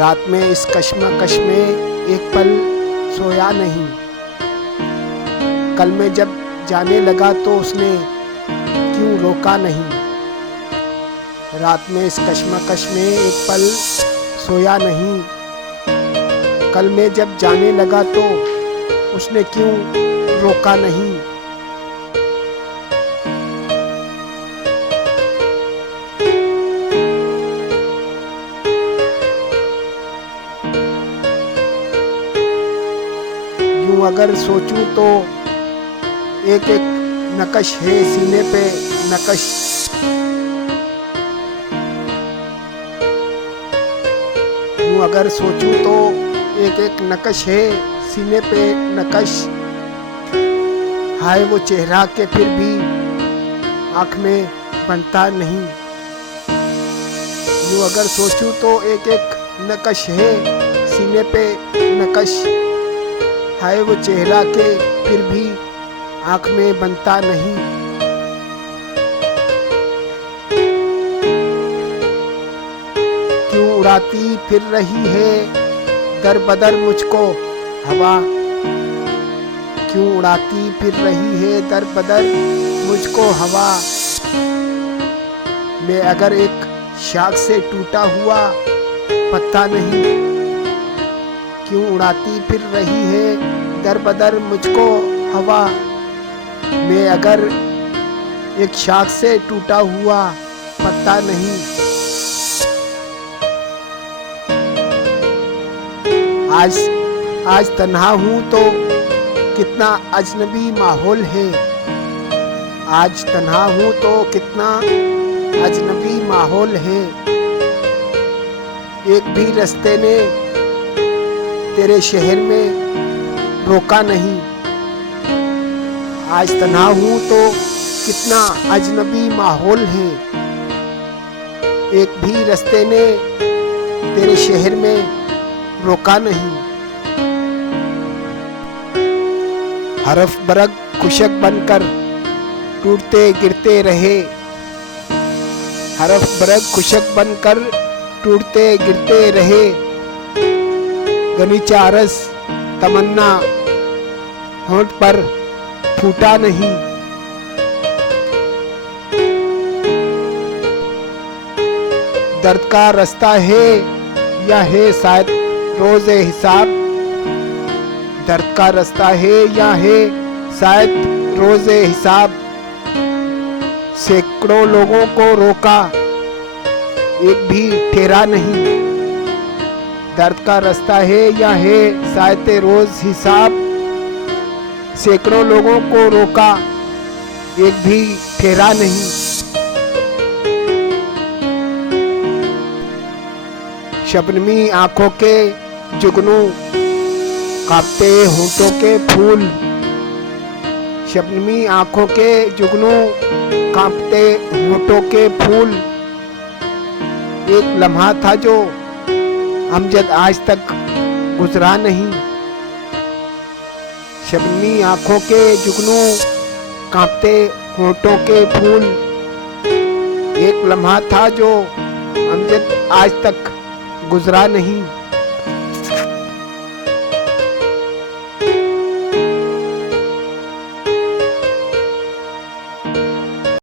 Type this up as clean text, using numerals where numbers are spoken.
रात में इस कश्मकश में एक पल सोया नहीं। कल में जब जाने लगा तो उसने क्यों रोका नहीं। रात में इस कश्मकश में एक पल सोया नहीं। कल में जब जाने लगा तो उसने क्यों रोका नहीं। यूं अगर सोचूं तो एक एक नकश है सीने पे नकश। यूं अगर सोचूं तो एक एक नकश है सीने पे नकश। हाय वो चेहरा के फिर भी आँख में बनता नहीं। यूं अगर सोचूं तो एक एक नकश है सीने पे नकश। हाय वो चेहरा के फिर भी आँख में बनता नहीं। क्यों उड़ाती फिर रही है दर बदर मुझको हवा। क्यों उड़ाती फिर रही है दर बदर मुझको हवा। मैं अगर एक शाख से टूटा हुआ पत्ता नहीं। क्यों उड़ाती फिर रही है दर बदर मुझको हवा। मैं अगर एक शाख से टूटा हुआ पत्ता नहीं। आज तन्हा हूँ तो कितना अजनबी माहौल है। आज तन्हा हूँ तो कितना अजनबी माहौल है। एक भी रास्ते ने तेरे शहर में रोका नहीं। आज तन्हा हूँ तो कितना अजनबी माहौल है। एक भी रास्ते ने तेरे शहर में रोका नहीं। हरफ बरग खुशक बनकर टूटते गिरते रहे। हरफ बरग खुशक बनकर टूटते गिरते रहे। गनीचा अरस तमन्ना होंठ पर फूटा नहीं। दर्द का रास्ता है या है शायद रोज़े हिसाब। दर्द का रास्ता है या है शायद रोज़े हिसाब। सैकड़ों लोगों को रोका एक भी ठहरा नहीं। दर्द का रास्ता है या है शायद रोज़ हिसाब। सैकड़ों लोगों को रोका एक भी ठहरा नहीं। शबनमी आंखों के जुगनू कांपते होंठों के फूल। शबनमी आंखों के जुगनू कांपते होंठों के फूल। एक लम्हा था जो अमजद आज तक गुजरा नहीं। शबनमी आंखों के जुगनू कांपते होंठों के फूल। एक लम्हा था जो अमजद आज तक गुजरा नहीं।